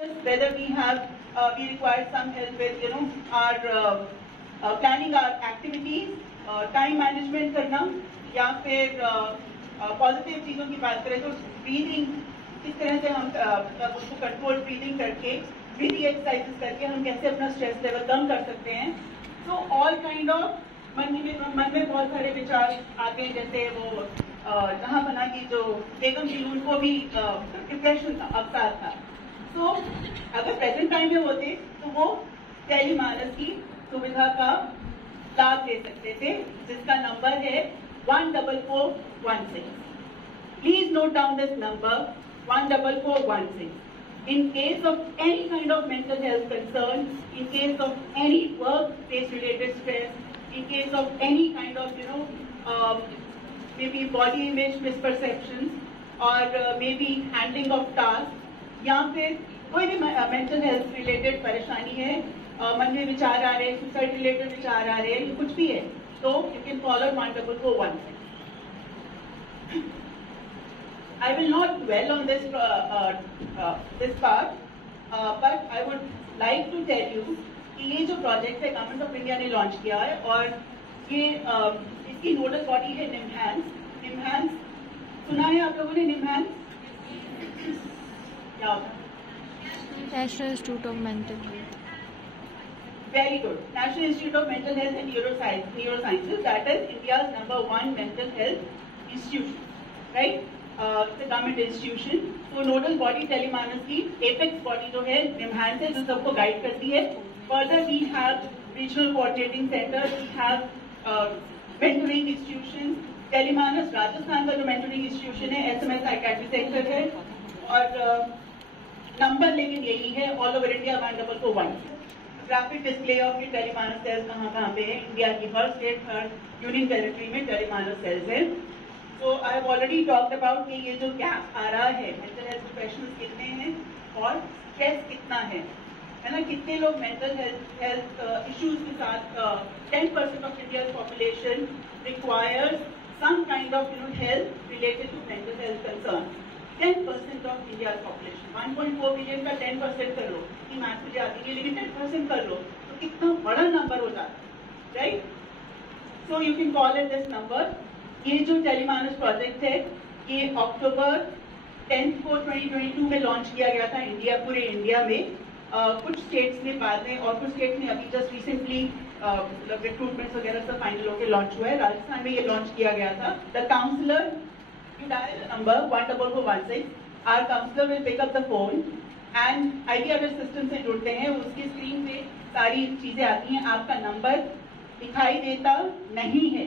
Whether we require some help with our planning our activities, time management करना, या फिर positive चीजों की बात करें तो ब्रीदिंग किस तरह से हम उसको कंट्रोल ब्रीदिंग करके ब्रीदिंग एक्सरसाइजेस करके हम कैसे अपना स्ट्रेस लेवल कम कर सकते हैं. तो ऑल काइंड ऑफ मन में बहुत सारे विचार आते हैं. जैसे वो जहां बना की जो बेगम जी उनको भी डिप्रेशन का अवसाद था. तो अगर प्रेजेंट टाइम में होते तो वो टेलीमानस की सुविधा का लाभ ले सकते थे, जिसका नंबर है 14416. Please note down this number 14416. In case of any kind of mental health concern, in case of any workplace related stress, in case of any kind of maybe body image misperceptions or maybe handling of tasks, या फिर कोई भी mental health related परेशानी है, मन में विचार आ रहे हैं, सुसाइड रिलेटेड विचार आ रहे हैं, कुछ भी है, तो you can call 14416. I will not dwell on this part, but I would like to tell you कि ये जो प्रोजेक्ट है गवर्नमेंट ऑफ इंडिया ने लॉन्च किया है और ये इसकी नोडल बॉडी है निमहांस. निमहांस सुना है आप लोगों ने? निमहांस क्या होता है? National institute of mental health. Very good. National Institute of Mental Health and Neurosciences, that is India's #1 mental health institution, right? It's a government institution. तो नोडल बॉडी टेलीमानस की एपेक्स बॉडी जो है निमहांस है, जो सबको गाइड करती है. Further we have regional coordinating centre, we have mentoring institution. Tele MANAS Rajasthan का जो मेंटरिंग इंस्टीट्यूशन है, SMS साइकेट्री सेंटर है, और नंबर लेकिन यही है all over India 14416. Graphic display of ये टेलीमानस सेल्स कहाँ पे है. इंडिया की हर स्टेट, हर यूनियन टेरिटरी में टेलीमानस सेल्स है. So I have already talked about कि ये जो गैप आ रहा है, मेंटल हेल्थ प्रोफेशनल्स कितने हैं और स्ट्रेस कितना है ना. कितने लोग मेंटल हेल्थ इश्यूज के साथ 10% of India population requires some kind of health related to mental health concern. 10% of India population, 1.4 billion का 10% कर लो, इतनी मैथ मुझे आती है, लेकिन 10% कर लो तो कितना बड़ा नंबर हो जाता है, right? So you can call it this number. ये जो टेलीमानस प्रोजेक्ट है ये अक्टूबर 10 को 2022 में लॉन्च किया गया था पूरे इंडिया में. कुछ स्टेट्स में बाद में और कुछ स्टेट्स में अभी जस्ट रिसेंटली रिक्रूटमेंट वगैरह सब फाइनल होकर लॉन्च हुआ है. राजस्थान में ये लॉन्च किया गया था. The counsellor, you dial the number 14416. Our counselor will pick up the phone and IDRS system से जुड़ते हैं. उसकी स्क्रीन पे सारी चीजें आती हैं. आपका नंबर दिखाई देता नहीं है,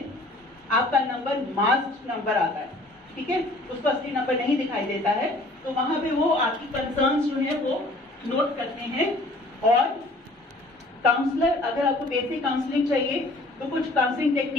आपका नंबर मास्क्ड नंबर आता है, ठीक है? उसका असली नंबर नहीं दिखाई देता है. तो वहां पे वो आपकी कंसर्न्स जो है वो नोट करते हैं. और काउंसलर, अगर आपको बेसिक काउंसलिंग चाहिए तो कुछ काउंसलिंग टेक्निक